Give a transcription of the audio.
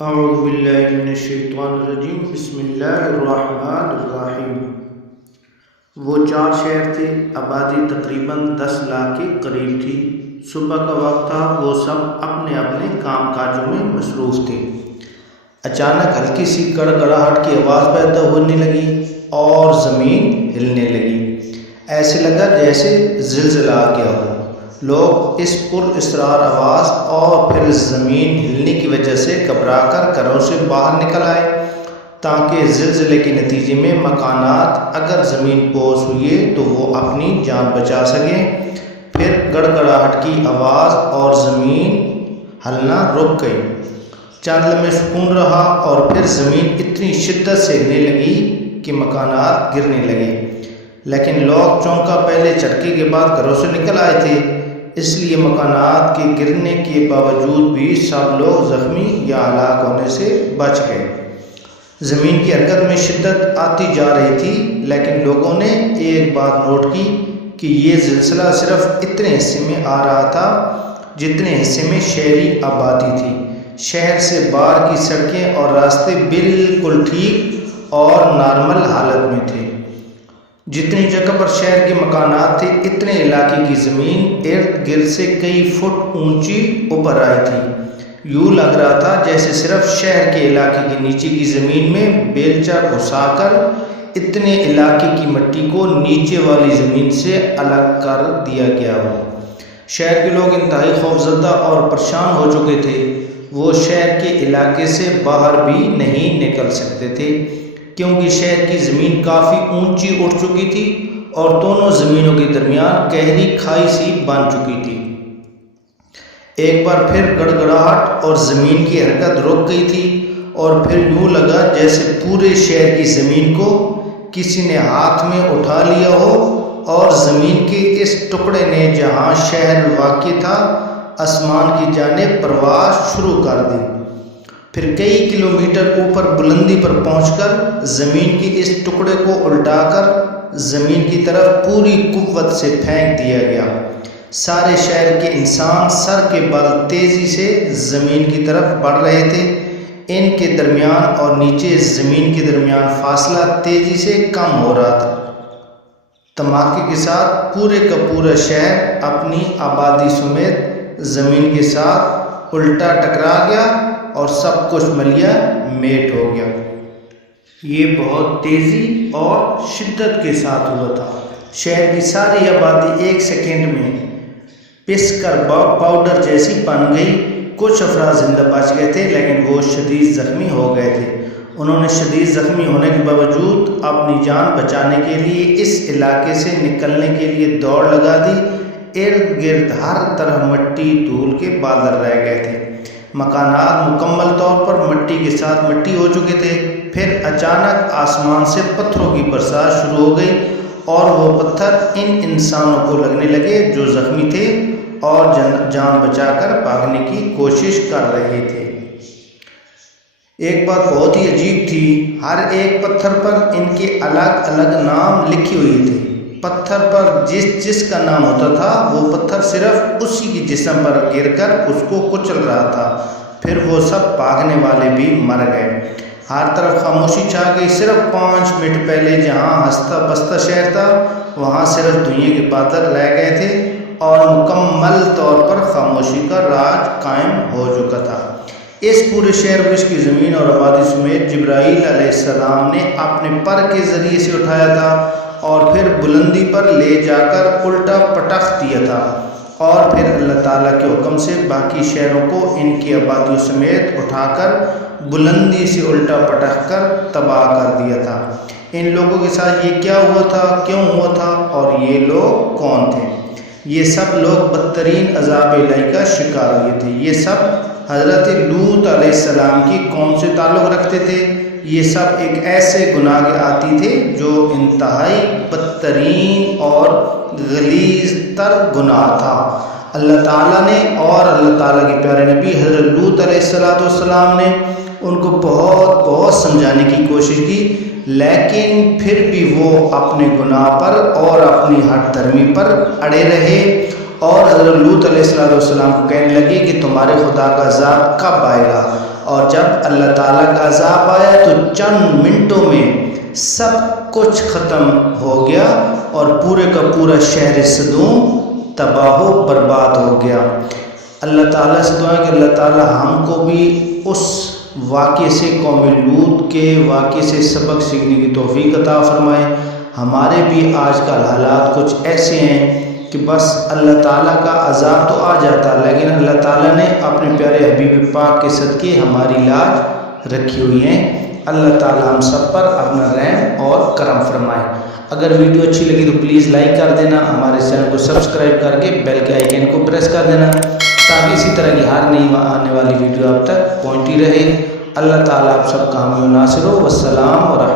اعوذ باللہ من الشیطان الرجیم بسم اللہ الرحمن الرحیم۔ وہ 4 شہر تھے، آبادی تقریباً 10 لاکھ کے قریب تھی۔ صبح کا وقت تھا، وہ سب اپنے اپنے کام کاجوں میں مصروف تھے۔ اچانک ہلکی سی گڑگڑاہٹ کی آواز پیدا ہونے لگی اور زمین ہلنے لگی۔ ایسے لگا جیسے زلزلہ آ گیا ہو۔ لوگ اس پر اسرار آواز اور پھر زمین ہلنے کی وجہ سے گھبرا کر گھروں سے باہر نکل آئے تاکہ زلزلے کے نتیجے میں مکانات اگر زمین بوس ہوئے تو وہ اپنی جان بچا سکیں۔ پھر گڑگڑاہٹ کی آواز اور زمین ہلنا رک گئی۔ چند لمحے سکون رہا اور پھر زمین اتنی شدت سے ہلنے لگی کہ مکانات گرنے لگے، لیکن لوگ چونکا پہلے جھٹکے کے بعد گھروں سے نکل آئے تھے، اس لیے مکانات کے گرنے کے باوجود بھی سب لوگ زخمی یا ہلاک ہونے سے بچ گئے۔ زمین کی حرکت میں شدت آتی جا رہی تھی، لیکن لوگوں نے ایک بات نوٹ کی کہ یہ زلزلہ صرف اتنے حصے میں آ رہا تھا جتنے حصے میں شہری آبادی تھی۔ شہر سے باہر کی سڑکیں اور راستے بالکل ٹھیک اور نارمل حالت میں تھے۔ جتنی جگہ پر شہر کے مکانات تھے، اتنے علاقے کی زمین ارد گرد سے کئی فٹ اونچی اوپر آئی تھی۔ یوں لگ رہا تھا جیسے صرف شہر کے علاقے کے نیچے کی زمین میں بیلچہ گھسا کر اتنے علاقے کی مٹی کو نیچے والی زمین سے الگ کر دیا گیا ہو۔ شہر کے لوگ انتہائی خوفزدہ اور پریشان ہو چکے تھے۔ وہ شہر کے علاقے سے باہر بھی نہیں نکل سکتے تھے کیونکہ شہر کی زمین کافی اونچی اٹھ چکی تھی اور دونوں زمینوں کے درمیان گہری کھائی سی بن چکی تھی۔ ایک بار پھر گڑگڑاہٹ اور زمین کی حرکت رک گئی تھی اور پھر یوں لگا جیسے پورے شہر کی زمین کو کسی نے ہاتھ میں اٹھا لیا ہو اور زمین کے اس ٹکڑے نے جہاں شہر واقع تھا آسمان کی جانب پرواز شروع کر دی۔ پھر کئی کلومیٹر اوپر بلندی پر پہنچ کر زمین کے اس ٹکڑے کو الٹا کر زمین کی طرف پوری قوت سے پھینک دیا گیا۔ سارے شہر کے انسان سر کے بل تیزی سے زمین کی طرف بڑھ رہے تھے۔ ان کے درمیان اور نیچے زمین کے درمیان فاصلہ تیزی سے کم ہو رہا تھا۔ دھماکے کے ساتھ پورے کا پورا شہر اپنی آبادی سمیت زمین کے ساتھ الٹا ٹکرا گیا اور سب کچھ ملیا میٹ ہو گیا۔ یہ بہت تیزی اور شدت کے ساتھ ہوا تھا۔ شہر کی ساری آبادی ایک سیکنڈ میں پس کر پاؤڈر جیسی بن گئی۔ کچھ افراد زندہ بچ گئے تھے لیکن وہ شدید زخمی ہو گئے تھے۔ انہوں نے شدید زخمی ہونے کے باوجود اپنی جان بچانے کے لیے اس علاقے سے نکلنے کے لیے دوڑ لگا دی۔ ارد گرد ہر طرف مٹی دھول کے بادل رہ گئے تھے۔ مکانات مکمل طور پر مٹی کے ساتھ مٹی ہو چکے تھے۔ پھر اچانک آسمان سے پتھروں کی برسات شروع ہو گئی اور وہ پتھر ان انسانوں کو لگنے لگے جو زخمی تھے اور جان بچا کر بھاگنے کی کوشش کر رہے تھے۔ ایک بات بہت ہی عجیب تھی، ہر ایک پتھر پر ان کے الگ الگ نام لکھی ہوئی تھے۔ پتھر پر جس کا نام ہوتا تھا وہ پتھر صرف اسی کی جسم پر گر کر اس کو کچل رہا تھا۔ پھر وہ سب بھاگنے والے بھی مر گئے۔ ہر طرف خاموشی چھا گئی۔ صرف 5 منٹ پہلے جہاں ہنستا بستا شہر تھا وہاں صرف دنیا کے بادل رہ گئے تھے اور مکمل طور پر خاموشی کا راج قائم ہو چکا تھا۔ اس پورے شہر کو اس کی زمین اور آبادی سمیت جبرائیل علیہ السلام نے اپنے پر کے ذریعے سے اٹھایا تھا اور پھر بلندی پر لے جا کر الٹا پٹخ دیا تھا اور پھر اللہ تعالیٰ کے حکم سے باقی شہروں کو ان کی آبادیوں سمیت اٹھا کر بلندی سے الٹا پٹخ کر تباہ کر دیا تھا۔ ان لوگوں کے ساتھ یہ کیا ہوا تھا، کیوں ہوا تھا اور یہ لوگ کون تھے؟ یہ سب لوگ بدترین عذاب الہی کا شکار ہوئے تھے۔ یہ سب حضرت لوط علیہ السلام کی قوم سے تعلق رکھتے تھے۔ یہ سب ایک ایسے گناہ کے عادی تھے جو انتہائی بدترین اور غلیظ تر گناہ تھا۔ اللہ تعالیٰ نے اور اللہ تعالیٰ کے پیارے نبی حضرت لوط علیہ السلام نے ان کو بہت سمجھانے کی کوشش کی، لیکن پھر بھی وہ اپنے گناہ پر اور اپنی ہٹ دھرمی پر اڑے رہے اور حضرت لوط علیہ السلام کو کہنے لگے کہ تمہارے خدا کا عذاب کب آئے گا اور جب اللہ تعالیٰ کا عذاب آیا تو چند منٹوں میں سب کچھ ختم ہو گیا اور پورے کا پورا شہر صدوم تباہ و برباد ہو گیا۔ اللہ تعالیٰ سے دعا ہے کہ اللہ تعالیٰ ہم کو بھی اس واقعے سے، قوم لوط کے واقعے سے سبق سیکھنے کی توفیق عطا فرمائے۔ ہمارے بھی آج کل حالات کچھ ایسے ہیں کہ بس اللہ تعالیٰ کا عذاب تو آ جاتا، لیکن اللہ تعالیٰ نے اپنے پیارے حبیب پاک کے صدقے ہماری لاج رکھی ہوئی ہیں۔ اللہ تعالیٰ ہم سب پر اپنا رحم اور کرم فرمائے۔ اگر ویڈیو اچھی لگی تو پلیز لائک کر دینا، ہمارے چینل کو سبسکرائب کر کے بیل کے آئیکن کو پریس کر دینا تاکہ اسی طرح کی ہر نئی آنے والی ویڈیو آپ تک پہنچتی رہے۔ اللہ تعالیٰ آپ سب کا حامی و ناصر ہو۔ والسلام ورحمۃ اللہ۔